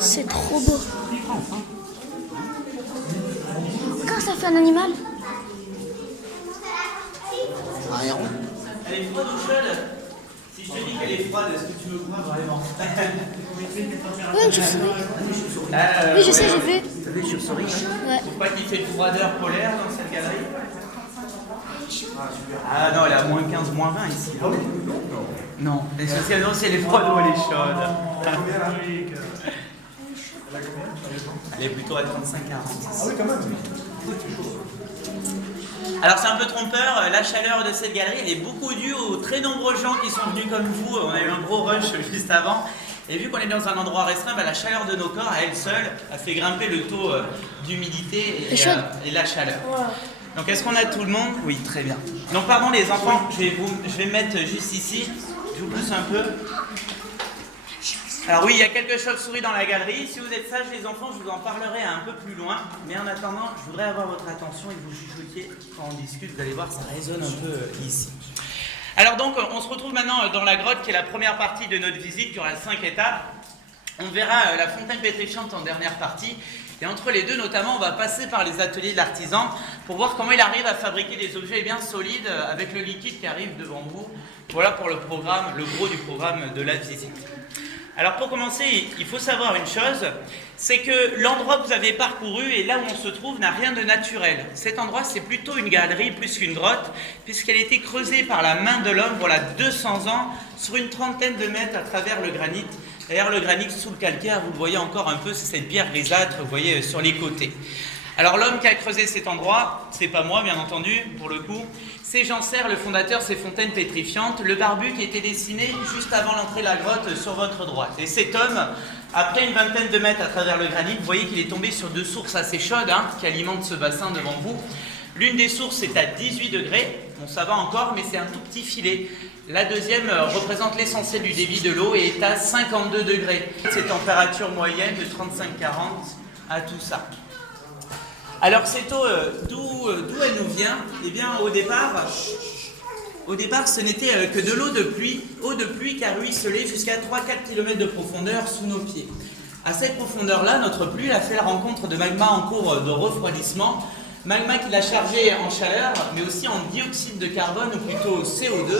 C'est trop beau. Regarde, ça fait un animal. Rien. Elle est froide ou chaude? Si je te dis qu'elle est froide, est-ce que tu me crois vraiment? Oui, une chauve-souris. Oui, je sais, j'ai vu. T'as vu les chauves-souris? Ouais. Faut pas qu'il fait une froideur polaire dans cette galerie? Ah non, elle est à moins 15, moins 20 ici. Ah oui? Non, mais c'est les froides ou elle est chaude. Elle est plutôt à 35-40. Ah oui, quand même. Alors c'est un peu trompeur, la chaleur de cette galerie, elle est beaucoup due aux très nombreux gens qui sont venus comme vous. On a eu un gros rush juste avant. Et vu qu'on est dans un endroit restreint, la chaleur de nos corps, à elle seule, a fait grimper le taux d'humidité et la chaleur. Donc est-ce qu'on a tout le monde? Oui, très bien. Donc pardon les enfants, je vais me mettre juste ici. Je vous pousse un peu. Alors oui, il y a quelques chauves-souris dans la galerie. Si vous êtes sages les enfants, je vous en parlerai un peu plus loin. Mais en attendant, je voudrais avoir votre attention et vous chuchotiez quand on discute. Vous allez voir, ça résonne un peu ici. Alors donc, on se retrouve maintenant dans la grotte qui est la première partie de notre visite, qui aura 5 étapes. On verra la fontaine pétrifiante en dernière partie. Et entre les deux, notamment, on va passer par les ateliers de l'artisan pour voir comment il arrive à fabriquer des objets bien solides avec le liquide qui arrive devant vous. Voilà pour le programme, le gros du programme de la visite. Alors pour commencer, il faut savoir une chose, c'est que l'endroit que vous avez parcouru et là où on se trouve n'a rien de naturel. Cet endroit, c'est plutôt une galerie plus qu'une grotte, puisqu'elle a été creusée par la main de l'homme, voilà 200 ans, sur une trentaine de mètres à travers le granit. D'ailleurs, le granit sous le calcaire, vous le voyez encore un peu, c'est cette pierre grisâtre, vous voyez, sur les côtés. Alors l'homme qui a creusé cet endroit, c'est pas moi bien entendu, pour le coup, c'est Jean Serre, le fondateur de ces fontaines pétrifiantes, le barbu qui a été dessiné juste avant l'entrée de la grotte sur votre droite. Et cet homme, après une vingtaine de mètres à travers le granit, vous voyez qu'il est tombé sur deux sources assez chaudes qui alimentent ce bassin devant vous. L'une des sources est à 18 degrés, bon ça va encore, mais c'est un tout petit filet. La deuxième représente l'essentiel du débit de l'eau et est à 52 degrés. C'est température moyenne de 35-40 à tout ça. Alors cette eau, d'où elle nous vient? Eh bien au départ ce n'était que de l'eau de pluie qui a ruisselé jusqu'à 3-4 km de profondeur sous nos pieds. À cette profondeur-là, notre pluie a fait la rencontre de magma en cours de refroidissement, magma qui l'a chargé en chaleur, mais aussi en dioxyde de carbone, ou plutôt CO2.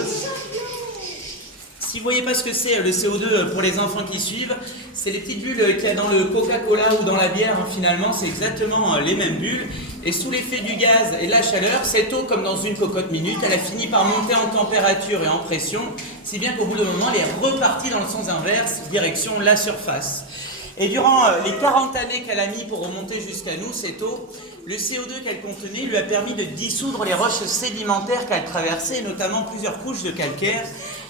Si vous ne voyez pas ce que c'est le CO2 pour les enfants qui suivent, c'est les petites bulles qu'il y a dans le Coca-Cola ou dans la bière, finalement, c'est exactement les mêmes bulles. Et sous l'effet du gaz et de la chaleur, cette eau, comme dans une cocotte minute, elle a fini par monter en température et en pression, si bien qu'au bout d'un moment, elle est repartie dans le sens inverse, direction la surface. Et durant les 40 années qu'elle a mis pour remonter jusqu'à nous, cette eau, le CO2 qu'elle contenait lui a permis de dissoudre les roches sédimentaires qu'elle traversait, notamment plusieurs couches de calcaire,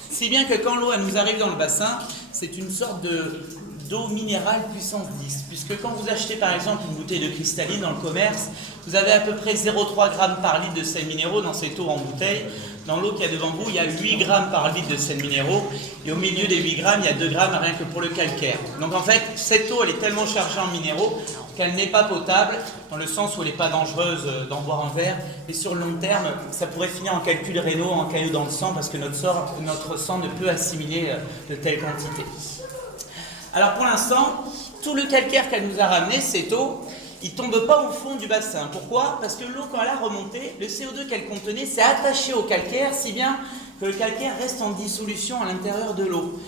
si bien que quand l'eau nous arrive dans le bassin, c'est une sorte d'eau minérale puissance 10. Puisque quand vous achetez par exemple une bouteille de cristalline dans le commerce, vous avez à peu près 0,3 g par litre de sels minéraux dans cette eau en bouteille. Dans l'eau qu'il y a devant vous, il y a 8 g par litre de sels minéraux. Et au milieu des 8 grammes, il y a 2 grammes rien que pour le calcaire. Donc en fait, cette eau, elle est tellement chargée en minéraux qu'elle n'est pas potable, dans le sens où elle n'est pas dangereuse d'en boire un verre. Et sur le long terme, ça pourrait finir en calcul rénaux, en caillots dans le sang, parce que notre sang ne peut assimiler de telles quantités. Alors pour l'instant, tout le calcaire qu'elle nous a ramené, cette eau, il ne tombe pas au fond du bassin. Pourquoi? Parce que l'eau, quand elle a remonté, le CO2 qu'elle contenait s'est attaché au calcaire, si bien que le calcaire reste en dissolution à l'intérieur de l'eau.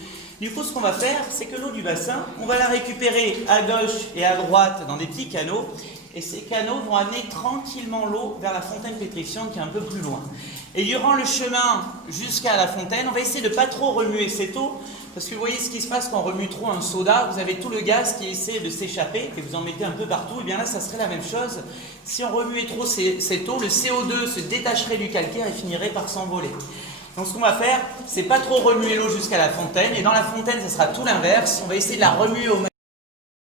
Du coup, ce qu'on va faire, c'est que l'eau du bassin, on va la récupérer à gauche et à droite dans des petits canaux, et ces canaux vont amener tranquillement l'eau vers la fontaine pétrifiante qui est un peu plus loin. Et durant le chemin jusqu'à la fontaine, on va essayer de ne pas trop remuer cette eau, parce que vous voyez ce qui se passe quand on remue trop un soda, vous avez tout le gaz qui essaie de s'échapper, et vous en mettez un peu partout, et bien là ça serait la même chose. Si on remuait trop cette eau, le CO2 se détacherait du calcaire et finirait par s'envoler. Donc ce qu'on va faire, c'est pas trop remuer l'eau jusqu'à la fontaine, et dans la fontaine, ce sera tout l'inverse, on va essayer de la remuer au maximum.